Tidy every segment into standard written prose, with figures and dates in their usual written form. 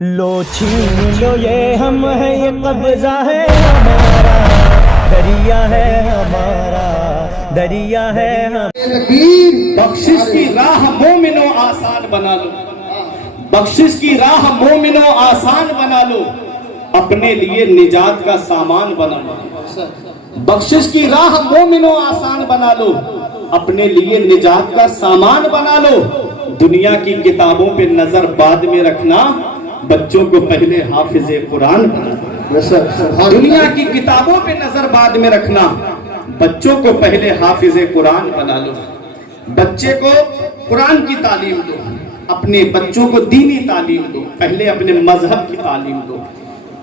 لو چھین لو یہ ہم ہیں، یہ قبضہ ہے ہمارا، دریا ہے ہمارا، دریا ہے بخشش کی راہ مومنو آسان بنا لو، بخشش کی راہ مومنو آسان بنا لو، اپنے لیے نجات کا سامان بنا لو۔ بخشش کی راہ مومنو آسان بنا لو، اپنے لیے نجات کا سامان بنا لو۔ دنیا کی کتابوں پہ نظر بعد میں رکھنا، بچوں کو پہلے حافظ قرآن بنا لو۔ دنیا کی کتابوں پہ نظر بعد میں رکھنا، بچوں کو پہلے حافظ قرآن بنا لو۔ بچے کو قرآن کی تعلیم دو، اپنے بچوں کو دینی تعلیم دو، پہلے اپنے مذہب کی تعلیم دو۔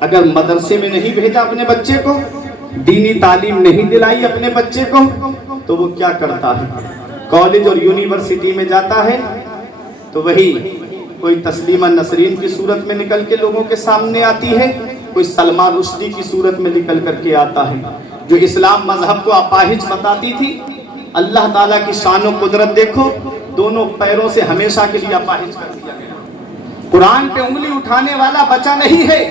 اگر مدرسے میں نہیں بھیجا اپنے بچے کو، دینی تعلیم نہیں دلائی اپنے بچے کو، تو وہ کیا کرتا ہے؟ کالج اور یونیورسٹی میں جاتا ہے تو وہی کوئی تسلیمہ نسرین کی صورت میں نکل کے لوگوں کے سامنے آتی ہے، کوئی سلمہ رشدی کی صورت میں نکل کر کے آتا ہے، جو اسلام مذہب کو اپاہج بتاتی تھی۔ اللہ تعالیٰ کی شان و قدرت دیکھو، دونوں پیروں سے ہمیشہ کے لیے اپاہج کر دیا گیا۔ قرآن پہ انگلی اٹھانے والا بچا نہیں ہے۔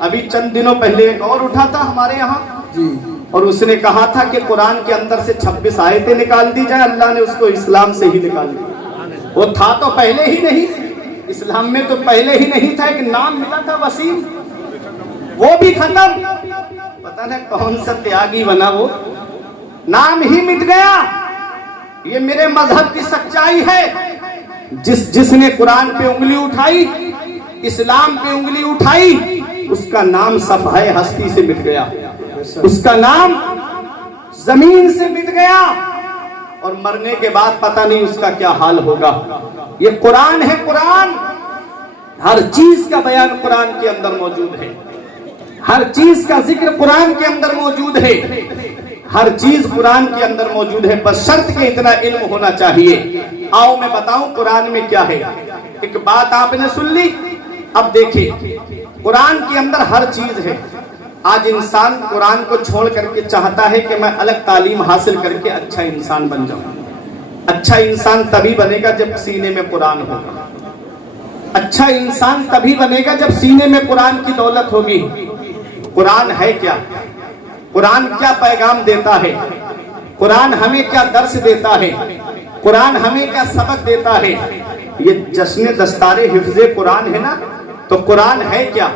ابھی چند دنوں پہلے ایک اور اٹھا تھا ہمارے یہاں، اور اس نے کہا تھا کہ قرآن کے اندر سے 26 آیتیں نکال دی جائیں، اللہ نے اس کو اسلام سے ہی نکال دیا۔ وہ تھا تو پہلے ہی نہیں، اسلام میں تو پہلے ہی نہیں تھا، ایک نام ملا تھا وسیم، وہ بھی ختم۔ پتہ نہیں کون سا تیاگی بنا، وہ نام ہی مٹ گیا۔ یہ میرے مذہب کی سچائی ہے۔ جس نے قرآن پہ انگلی اٹھائی، اسلام پہ انگلی اٹھائی، اس کا نام صفحہ ہستی سے مٹ گیا، اس کا نام زمین سے مٹ گیا، اور مرنے کے بعد پتہ نہیں اس کا کیا حال ہوگا۔ یہ قرآن ہے، قرآن ہر چیز کا بیان قرآن کے اندر موجود ہے، ہر چیز کا ذکر قرآن کے اندر موجود ہے، ہر چیز قرآن کے اندر موجود ہے، بس شرط کہ اتنا علم ہونا چاہیے۔ آؤ میں بتاؤں قرآن میں کیا ہے۔ ایک بات آپ نے سن لی، اب دیکھیں قرآن کے اندر ہر چیز ہے۔ آج انسان قرآن کو چھوڑ کر کے چاہتا ہے کہ میں الگ تعلیم حاصل کر کے اچھا انسان بن جاؤں۔ اچھا انسان تبھی بنے گا جب سینے میں قرآن ہوگا، اچھا انسان تبھی بنے گا جب سینے میں قرآن کی دولت ہوگی۔ قرآن ہے کیا؟ قرآن کیا پیغام دیتا ہے؟ قرآن ہمیں کیا درس دیتا ہے؟ قرآن ہمیں کیا سبق دیتا ہے؟ یہ جشن دستار حفظ قرآن ہے نا، تو قرآن ہے کیا؟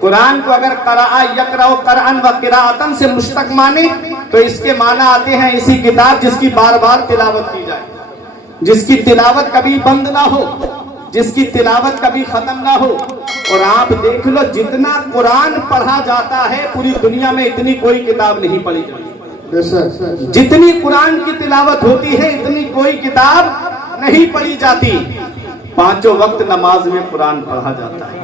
قرآن کو اگر قرأ یقرأ قرآن و قراءتن سے مشتق مانے تو اس کے معنی آتے ہیں اسی کتاب جس کی بار بار تلاوت کی جائے، جس کی تلاوت کبھی بند نہ ہو، جس کی تلاوت کبھی ختم نہ ہو۔ اور آپ دیکھ لو جتنا قرآن پڑھا جاتا ہے پوری دنیا میں اتنی کوئی کتاب نہیں پڑھی جاتی۔ جتنی قرآن کی تلاوت ہوتی ہے اتنی کوئی کتاب نہیں پڑھی جاتی۔ پانچوں وقت نماز میں قرآن پڑھا جاتا ہے،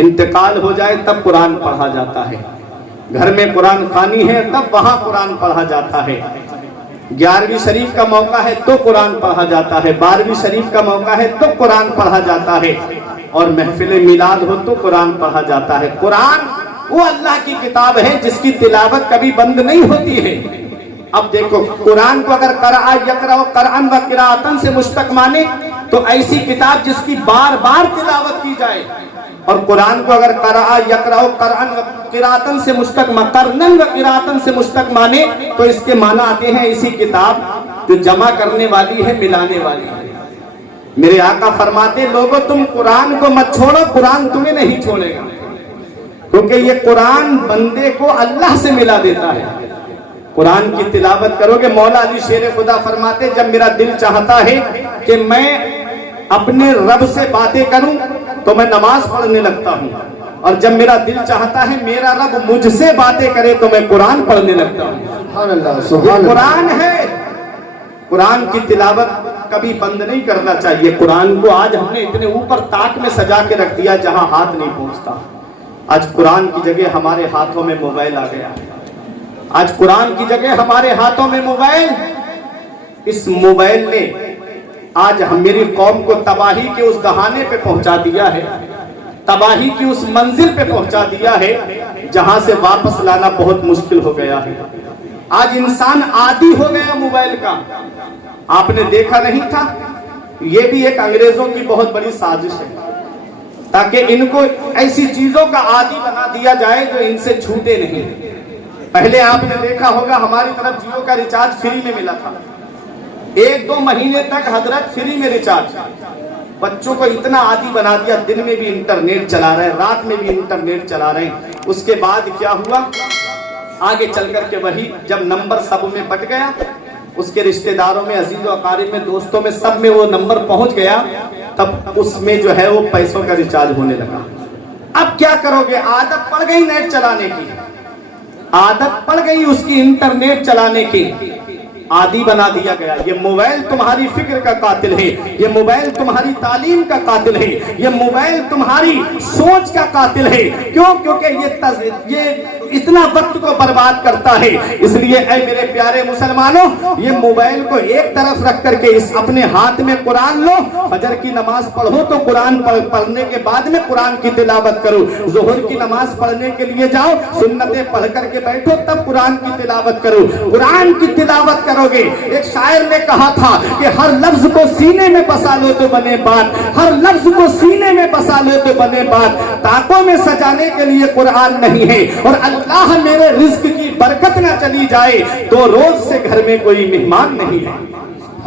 انتقال ہو جائے تب قرآن پڑھا جاتا ہے، گھر میں قرآن خوانی ہے تب وہاں قرآن پڑھا جاتا ہے، 11ویں شریف کا موقع ہے تو قرآن پڑھا جاتا ہے، 12ویں شریف کا موقع ہے تو قرآن پڑھا جاتا ہے، اور محفل میلاد ہو تو قرآن پڑھا جاتا ہے۔ قرآن وہ اللہ کی کتاب ہے جس کی تلاوت کبھی بند نہیں ہوتی ہے۔ اب دیکھو قرآن کو اگر قرأ یقرأ قرآن و قراءتن سے مشتق مانے تو ایسی کتاب جس کی بار بار تلاوت کی جائے، اور قرآن کو اگر قرأ یقرأ قرآن و قراءتن سے مشتق قرنن و قراءتن سے مشتق مانے تو اس کے معنی آتے ہیں اسی کتاب جو جمع کرنے والی ہے، ملانے والی ہے۔ میرے آقا فرماتے لوگو تم قرآن کو مت چھوڑو، قرآن تمہیں نہیں چھوڑے گا، کیونکہ یہ قرآن بندے کو اللہ سے ملا دیتا ہے۔ قرآن کی تلاوت کرو گے، مولا علی شیر خدا فرماتے جب میرا دل چاہتا ہے کہ میں اپنے رب سے باتیں کروں تو میں نماز پڑھنے لگتا ہوں، اور جب میرا دل چاہتا ہے میرا رب مجھ سے باتیں کرے تو میں قرآن پڑھنے لگتا ہوں۔ یہ قرآن ہے، قرآن کی تلاوت کبھی بند نہیں کرنا چاہیے۔ قرآن کو آج ہم نے اتنے اوپر طاق میں سجا کے رکھ دیا جہاں ہاتھ نہیں پہنچتا۔ آج قرآن کی جگہ ہمارے ہاتھوں میں موبائل آ گیا، آج قرآن کی جگہ ہمارے ہاتھوں میں موبائل۔ اس موبائل نے آج میری قوم کو تباہی کے اس دہانے پہ پہنچا دیا ہے، تباہی کی اس منزل پہ پہنچا دیا ہے جہاں سے واپس لانا بہت مشکل ہو گیا ہے۔ آج انسان عادی ہو گیا موبائل کا۔ آپ نے دیکھا نہیں تھا، یہ بھی ایک انگریزوں کی بہت بڑی سازش ہے۔ تاکہ ان کو ایسی چیزوں کا عادی بنا دیا جائے جو ان سے چھوٹے نہیں۔ پہلے آپ نے دیکھا ہوگا ہماری طرف جیو کا ریچارج فری میں ملا تھا، 1-2 مہینے تک حضرت فری میں ریچارج۔ بچوں کو اتنا عادی بنا دیا، دن میں بھی انٹرنیٹ چلا رہے ہیں، رات میں بھی انٹرنیٹ چلا رہے ہیں۔ اس کے بعد کیا ہوا، آگے چل کر کے وہی جب نمبر سب میں بٹ گیا، اس کے رشتہ داروں میں، عزیز و اقارب میں، دوستوں میں، سب میں وہ نمبر پہنچ گیا، تب اس میں جو ہے وہ پیسوں کا ریچارج ہونے لگا۔ اب کیا کرو گے، عادت پڑ گئی نیٹ چلانے کی، عادت پڑ گئی اس کی انٹرنیٹ چلانے کی، عادی بنا دیا گیا۔ یہ موبائل تمہاری فکر کا قاتل ہے، یہ موبائل تمہاری تعلیم کا قاتل ہے، یہ موبائل تمہاری سوچ کا قاتل ہے۔ کیوں؟ کیونکہ یہ اتنا وقت کو برباد کرتا ہے۔ اس لیے اے میرے پیارے مسلمانوں، یہ موبائل کو ایک طرف رکھ کر کے اس اپنے ہاتھ میں قرآن لو، فجر کی نماز پڑھو تو قرآن پڑھنے کے بعد میں قرآن کی تلاوت کرو، ظہر کی نماز پڑھنے کے لیے جاؤ، سنتیں پڑھ کر کے بیٹھو، تب قرآن کی تلاوت کرو۔ قرآن کی تلاوت کرو گے، ایک شاعر نے کہا تھا کہ ہر لفظ کو سینے میں بسا لو تو بنے بات، ہر لفظ کو سینے میں بسا لو تو بنے بات۔ طاقوں میں سجانے کے لیے قرآن نہیں ہے، اور اللہ میرے رزق کی برکت نہ چلی جائے تو روز سے گھر میں کوئی مہمان نہیں ہے۔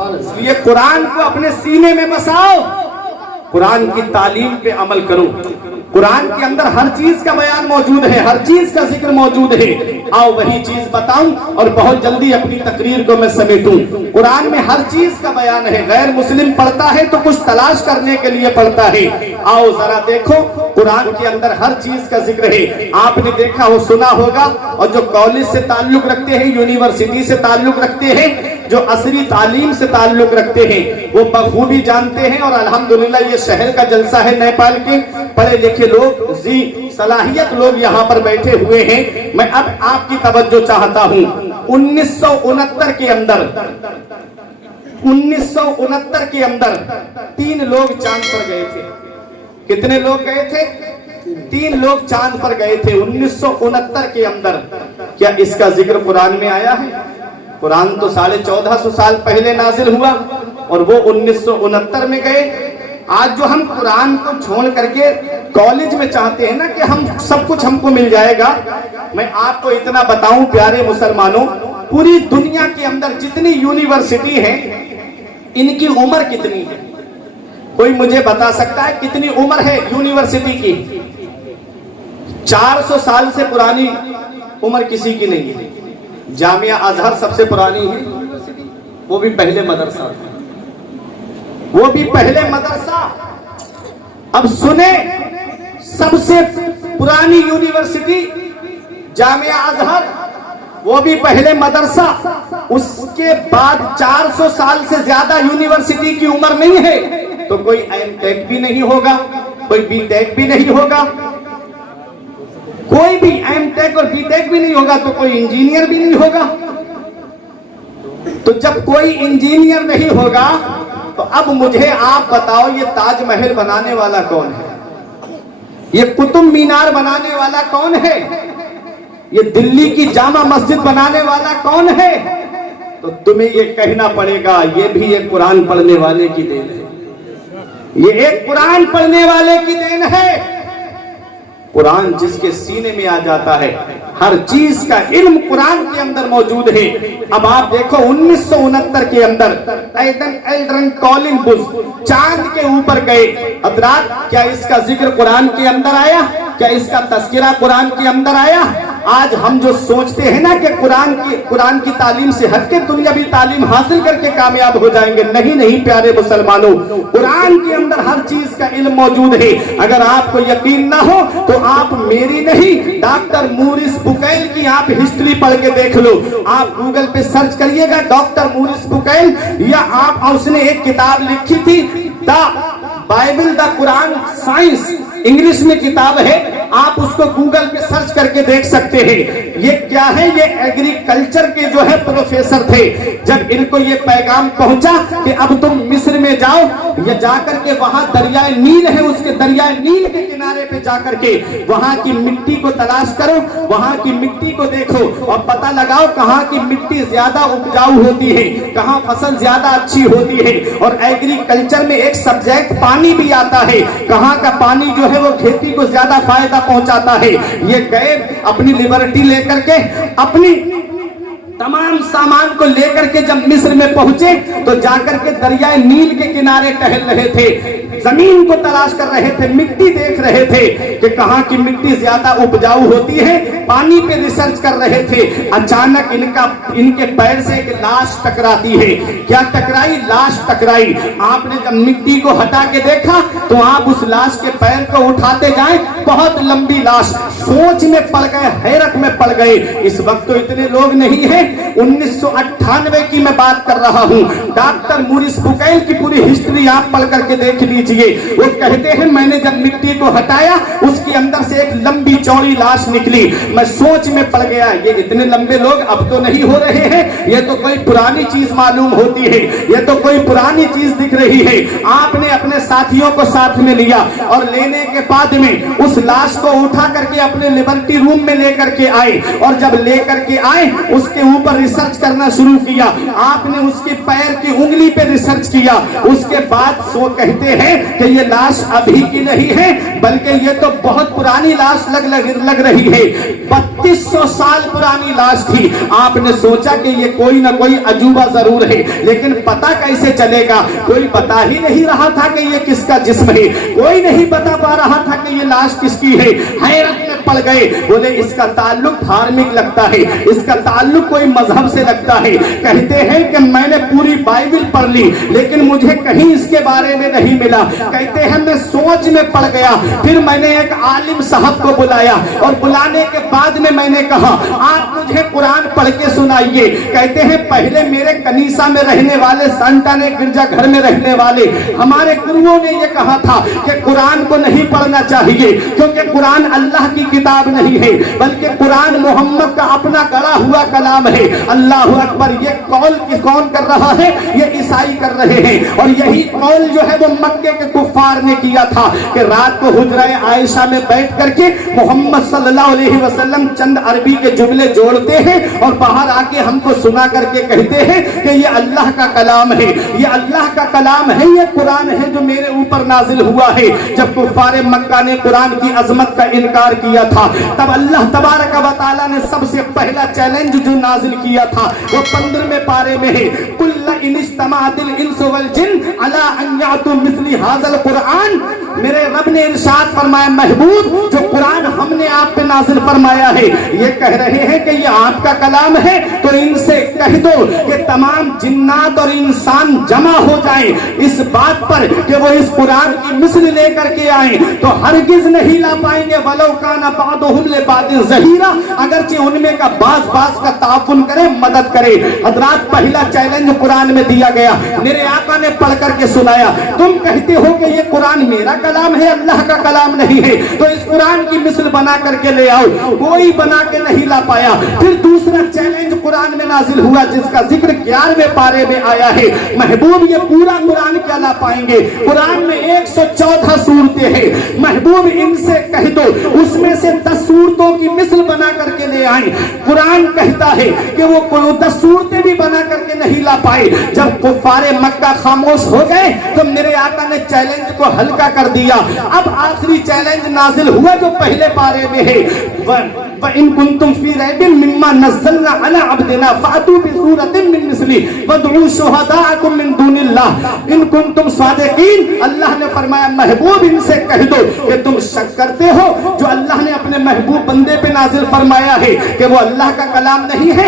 اس لیے قرآن کو اپنے سینے میں بساؤ، قرآن کی تعلیم پہ عمل کرو۔ قرآن کے اندر ہر چیز کا بیان موجود ہے، ہر چیز کا ذکر موجود ہے۔ آؤ وہی چیز بتاؤں اور بہت جلدی اپنی تقریر کو میں سمیٹوں۔ قرآن میں ہر چیز کا بیان ہے، غیر مسلم پڑھتا ہے تو کچھ تلاش کرنے کے لیے پڑھتا ہے۔ آؤ ذرا دیکھو، قرآن کے اندر ہر چیز کا ذکر ہے۔ آپ نے دیکھا ہو، سنا ہوگا، اور جو کالج سے تعلق رکھتے ہیں، یونیورسٹی سے تعلق رکھتے ہیں، جو عصری تعلیم سے تعلق رکھتے ہیں، وہ بخوبی جانتے ہیں۔ اور الحمدللہ یہ شہر کا جلسہ ہے نیپال کے، پڑھے لکھے لوگ، صلاحیت لوگ یہاں پر بیٹھے ہوئے ہیں۔ میں اب آپ کی توجہ چاہتا ہوں، 1969 کے اندر 3 لوگ چاند پر گئے تھے۔ کتنے لوگ گئے تھے؟ 3 لوگ چاند پر گئے تھے 1969 کے اندر۔ کیا اس کا ذکر قرآن میں آیا ہے؟ قرآن تو 1450 سال پہلے نازل ہوا، اور وہ 1969 میں گئے۔ آج جو ہم قرآن کو چھوڑ کر کے کالج میں چاہتے ہیں نا کہ ہم سب کچھ ہم کو مل جائے گا، میں آپ کو اتنا بتاؤں پیارے مسلمانوں، پوری دنیا کے اندر جتنی یونیورسٹی ہیں، ان کی عمر کتنی ہے؟ کوئی مجھے بتا سکتا ہے کتنی عمر ہے یونیورسٹی کی؟ 400 سال سے پرانی عمر کسی کی نہیں ہے۔ جامعہ ازہر سب سے پرانی ہے یونیورسٹی، وہ بھی پہلے مدرسہ تھا، وہ بھی پہلے مدرسہ۔ اب سنیں، سب سے پرانی یونیورسٹی جامعہ ازہر، وہ بھی پہلے مدرسہ۔ اس کے بعد 400 سال سے زیادہ یونیورسٹی کی عمر نہیں ہے، تو کوئی ایم ٹیک بھی نہیں ہوگا، کوئی بی ٹیک بھی نہیں ہوگا، کوئی بھی ایم ٹیک اور بی ٹیک بھی نہیں ہوگا، تو کوئی انجینئر بھی نہیں ہوگا۔ تو جب کوئی انجینئر نہیں ہوگا تو اب مجھے آپ بتاؤ، یہ تاج محل بنانے والا کون ہے؟ یہ قطب مینار بنانے والا کون ہے؟ یہ دلی کی جامع مسجد بنانے والا کون ہے؟ تو تمہیں یہ کہنا پڑے گا، یہ بھی ایک قرآن پڑھنے والے کی دین ہے، یہ ایک قرآن پڑھنے والے کی دین ہے۔ قرآن جس کے سینے میں آ جاتا ہے، ہر چیز کا علم قرآن کے اندر موجود ہے۔ اب آپ دیکھو 1969 کے اندر ایلڈرن کولمبس چاند کے اوپر گئے۔ حضرات، کیا اس کا ذکر قرآن کے اندر آیا؟ کیا اس کا تذکرہ قرآن کے اندر آیا؟ آج ہم جو سوچتے ہیں نا کہ قرآن کی تعلیم سے ہٹ کے دنیاوی تعلیم حاصل کر کے کامیاب ہو جائیں گے، نہیں پیارے مسلمانوں، قرآن کے اندر ہر چیز کا علم موجود ہے۔ اگر آپ کو یقین نہ ہو تو آپ میری نہیں، ڈاکٹر مورس بکیل کی آپ ہسٹری پڑھ کے دیکھ لو۔ آپ گوگل پہ سرچ کریے گا ڈاکٹر مورس بکیل، یا آپ، اس نے ایک کتاب لکھی تھی، the Bible the Quran science, English میں کتاب ہے، آپ اس کو گوگل پہ سرچ کر کے دیکھ سکتے ہیں یہ کیا ہے؟ یہ ایگریکلچر کے جو ہے پروفیسر تھے. جب ان کو یہ پیغام پہنچا کہ اب تم مصر میں جاؤ، یہ جا کر کے وہاں دریائے نیل ہے، اس کے دریائے نیل کے کنارے پہ جا کر کے وہاں کی مٹی کو تلاش کرو، وہاں کی مٹی کو دیکھو اور پتہ لگاؤ کہاں کی مٹی زیادہ اپجاؤ ہوتی ہے، کہاں فصل زیادہ اچھی ہوتی ہے. اور ایگریکلچر میں ایک سبجیکٹ پانی بھی آتا ہے، کہاں کا پانی جو ہے وہ کھیتی کو زیادہ فائدہ پہنچاتا ہے. یہ گئے اپنی لیبرٹی لے کر کے، اپنی تمام سامان کو لے کر کے جب مصر میں پہنچے تو جا کر کے دریائے نیل کے کنارے ٹہل رہے تھے، زمین کو تلاش کر رہے تھے، مٹی دیکھ رہے تھے کہ کہاں کی مٹی زیادہ اپجاؤ ہوتی ہے، پانی پہ ریسرچ کر رہے تھے. اچانک ان کے پیر سے ایک لاش ٹکراتی ہے. کیا ٹکرائی؟ لاش ٹکرائی. آپ نے جب مٹی کو ہٹا کے دیکھا تو آپ اس لاش کے پیر کو اٹھاتے جائیں، بہت لمبی لاش. سوچ میں پڑ گئے، حیرت میں پڑ گئے. اس وقت تو اتنے لوگ نہیں ہیں، 1998 کی میں بات کر رہا ہوں. ڈاکٹر مورس بکیل کی پوری ہسٹری آپ پڑھ کر کے دیکھ لیجئے. وہ کہتے ہیں میں نے جب مٹی کو ہٹایا اس کے اندر سے ایک لمبی چوڑی لاش نکلی. میں سوچ میں پڑ گیا یہ اتنے لمبے لوگ اب تو نہیں ہو رہے ہیں، یہ تو کوئی پرانی چیز معلوم ہوتی ہے، یہ تو کوئی پرانی چیز دکھ رہی ہے. آپ نے اپنے ساتھیوں کو ساتھ میں لیا اور لینے کے بعد میں اس لاش کو اٹھا کر کے اپنے لیبرٹی روم میں لے کر کے آئے. اور جب لے کر کے آئے اس کے اوپر ریسرچ کرنا شروع کیا. آپ نے اس کے پیر کی انگلی پہ ریسرچ کیا. اس کے بعد سو کہتے ہیں کہ یہ لاش ابھی کی نہیں ہے بلکہ یہ تو بہت پرانی لاش لگ رہی ہے. 3200 سال پرانی لاش تھی. آپ نے سوچا کہ یہ کوئی نہ کوئی عجوبہ ضرور ہے، لیکن پتا کیسے چلے گا؟ کوئی بتا ہی نہیں رہا تھا کہ یہ کس کا جسم ہے، کوئی نہیں بتا پا رہا تھا کہ یہ لاش کس کی ہے. حیرت میں پڑ گئے. بولے اس کا تعلق دھارمک لگتا ہے، اس کا تعلق کوئی مذہب سے لگتا ہے. کہتے ہیں کہ میں نے پوری بائبل پڑھ لی لیکن مجھے کہیں اس کے بارے میں نہیں ملا. کہتے ہیں میں سوچ میں پڑ گیا. پھر میں نے ایک عالم صاحب کو بلایا اور بلانے کے بعد میں نے کہا آپ مجھے قرآن پڑھ کے سنائیے. کہتے ہیں پہلے میرے کنیسہ میں رہنے والے سنٹانے گرجا گھر میں رہنے والے ہمارے گروؤں نے یہ کہا تھا کہ قرآن کو نہیں پڑھنا چاہیے کیونکہ قرآن اللہ کی کتاب نہیں ہے بلکہ قرآن محمد کا اپنا گڑا ہوا کلام ہے. اللہ اکبر. یہ قول کون کر رہا ہے؟ یہ عیسائی کر رہے ہیں. اور یہی قول جو ہے وہ مکے کے کفار نے کیا تھا کہ رات کو حجرہ عائشہ میں بیٹھ کر کے محمد صلی اللہ علیہ وسلم چند عربی کے جملے جوڑتے ہیں اور باہر آ کے ہم کو سنا کر کے کہتے ہیں کہ یہ اللہ کا کلام ہے، یہ اللہ کا کلام ہے، یہ قرآن ہے جو میرے اوپر نازل ہوا ہے. جب کفار مکہ نے قرآن کی عظمت کا انکار کیا تھا تب اللہ تبارک و تعالی نے سب سے پہلا چیلنج جو نازل کیا تھا وہ 15ویں پارے میں ہے. قل ان اجتمعت الانس والجن علی ان یاتوا بمثل هذا القرآن. میرے رب نے ارشاد فرمایا محبوب جو قرآن ہم نے آپ پہ نازل فرمایا ہے یہ کہہ رہے ہیں کہ یہ آپ کا کلام ہے تو ان سے کہہ دو کہ تمام جنات اور انسان جمع ہو جائیں اس بات پر کہ وہ اس قرآن کی مثل لے کر کے آئیں تو ہرگز نہیں لا پائیں گے. ولو کان بعضهم لبعض ظہیرا. اگرچہ ان میں کا بعض کا تعاون کرے، مدد کرے. حضرات پہلا چیلنج قرآن میں دیا گیا. میرے آقا نے پڑھ کر کے سنایا. تم کہتے ہو کہ یہ قرآن میرا کلام ہے، اللہ کا کلام نہیں ہے، تو اس قرآن کی مثل بنا کر کے لے آؤ. کوئی بنا کے نہیں لا پایا. پھر دوسرا چیلنج قرآن میں نازل ہوا جس کا ذکر 11ویں پارے میں آیا ہے. محبوب یہ پورا قرآن کیا لا پائیں گے؟ قرآن میں 114 سورتیں ہیں. محبوب ان سے کہہ دو اس میں سے 10 سورتوں کی مثل بنا کر کے لے آئیں. قرآن کہتا ہے کہ وہ 10 سورتیں بھی بنا کر کے نہیں لا پائے. جب کفار مکہ خاموش ہو گئے تو میرے آقا نے چیلنج کو ہلکا کر دیا. اب آخری چیلنج نازل ہوا جو پہلے پارے میں ہے. وَإِن كُنتُمْ فِي رَيْبٍ مِّمَّا نَزَّلْنَا عَلَىٰ عَبْدِنَا فَأْتُوا بِسُورَةٍ مِّن مِّثْلِهِ وَادْعُوا شُهَدَاءَكُم مِّن دُونِ اللَّهِ إِن كُنتُمْ صَادِقِينَ. اللہ نے فرمایا محبوب ان سے کہہ دو کہ تم شک کرتے ہو جو اللہ نے اپنے محبوب بندے پہ نازل فرمایا ہے کہ وہ اللہ کا کلام نہیں ہے